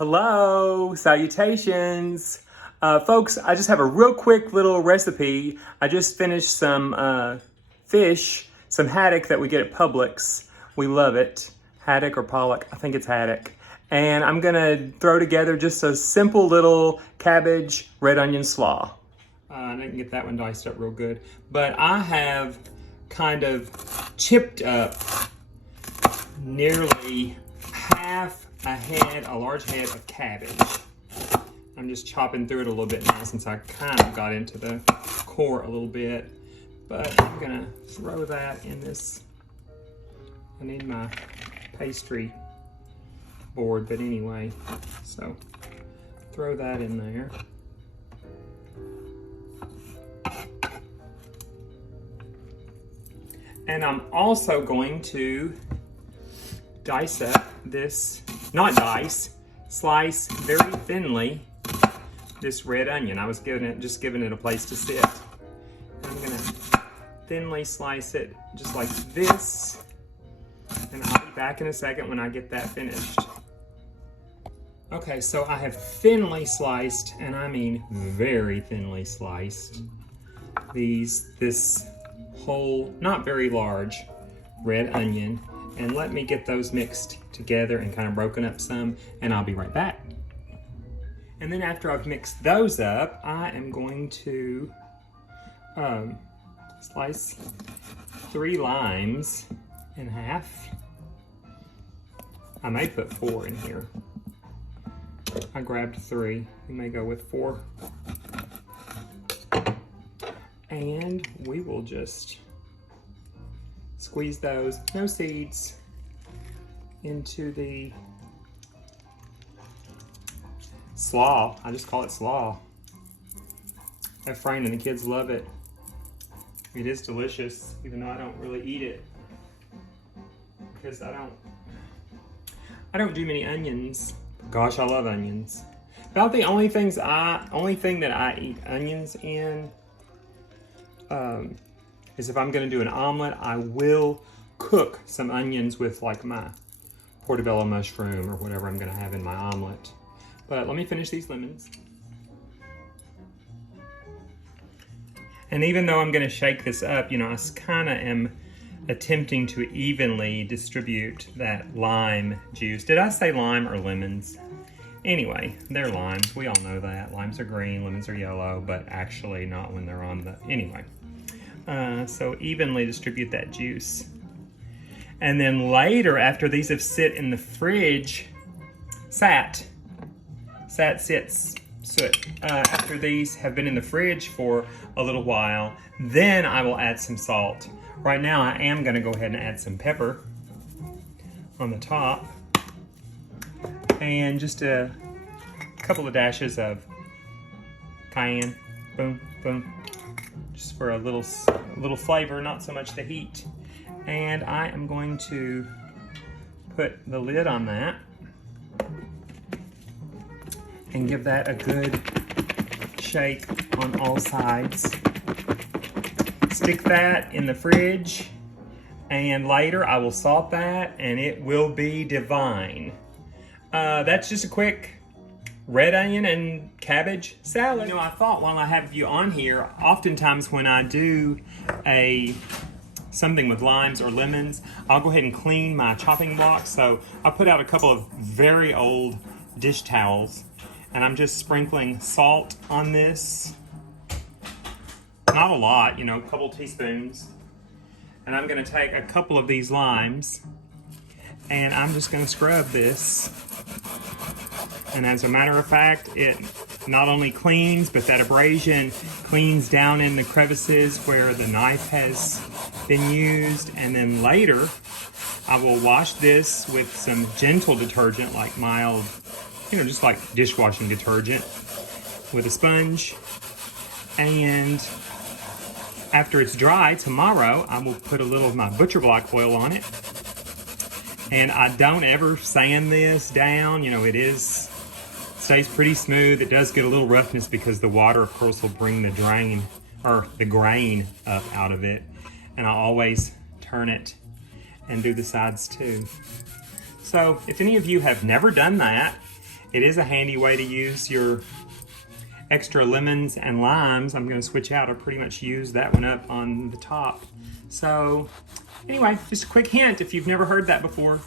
Hello, salutations. Folks, I just have a real quick little recipe. I just finished some fish, some haddock that we get at Publix. We love it. Haddock or pollock, I think it's haddock. And I'm gonna throw together just a simple little cabbage, red onion slaw. I didn't get that one diced up real good, but I have kind of chipped up nearly half a large head of cabbage. I'm just chopping through it a little bit now since I kind of got into the core a little bit, but I'm gonna throw that in this. I need my pastry board, but anyway, so throw that in there. And I'm also going to dice up this, slice very thinly this red onion. I was just giving it a place to sit. I'm gonna thinly slice it just like this, and I'll be back in a second when I get that finished. Okay, so I have thinly sliced, and I mean very thinly sliced, this whole, not very large, red onion. And let me get those mixed together and kind of broken up some, and I'll be right back. And then after I've mixed those up, I am going to slice 3 limes in half. I may put 4 in here. I grabbed 3. You may go with 4. And we will just squeeze those, no seeds, into the slaw. I just call it slaw. Efrain and the kids love it. It is delicious, even though I don't really eat it because I don't do many onions. Gosh, I love onions. About the only thing that I eat onions in is if I'm gonna do an omelet, I will cook some onions with like my portobello mushroom or whatever I'm gonna have in my omelet. But let me finish these lemons. And even though I'm gonna shake this up, you know, I kinda am attempting to evenly distribute that lime juice. Did I say lime or lemons? Anyway, they're limes, we all know that. Limes are green, lemons are yellow, but actually not when they're on the, anyway. So evenly distribute that juice. And then later, after these have sit in the fridge, after these have been in the fridge for a little while, then I will add some salt. Right now, I am gonna go ahead and add some pepper on the top. And just a couple of dashes of cayenne, boom, boom. Just for a little flavor, not so much the heat. And I am going to put the lid on that and give that a good shake on all sides. Stick that in the fridge, and later I will salt that and it will be divine. That's just a quick red onion and cabbage salad. You know, I thought while I have you on here, oftentimes when I do something with limes or lemons, I'll go ahead and clean my chopping block. So I put out a couple of very old dish towels, and I'm just sprinkling salt on this. Not a lot, you know, a couple teaspoons. And I'm gonna take a couple of these limes, and I'm just gonna scrub this. And as a matter of fact, it not only cleans, but that abrasion cleans down in the crevices where the knife has been used. And then later, I will wash this with some gentle detergent, like mild, you know, just like dishwashing detergent, with a sponge. And after it's dry, tomorrow, I will put a little of my butcher block oil on it. And I don't ever sand this down, you know, stays pretty smooth. It does get a little roughness because the water, of course, will bring the grain up out of it. And I always turn it and do the sides too. So if any of you have never done that It is a handy way to use your extra lemons and limes. I'm going to switch out. I pretty much used that one up on the top. So anyway, just a quick hint if you've never heard that before.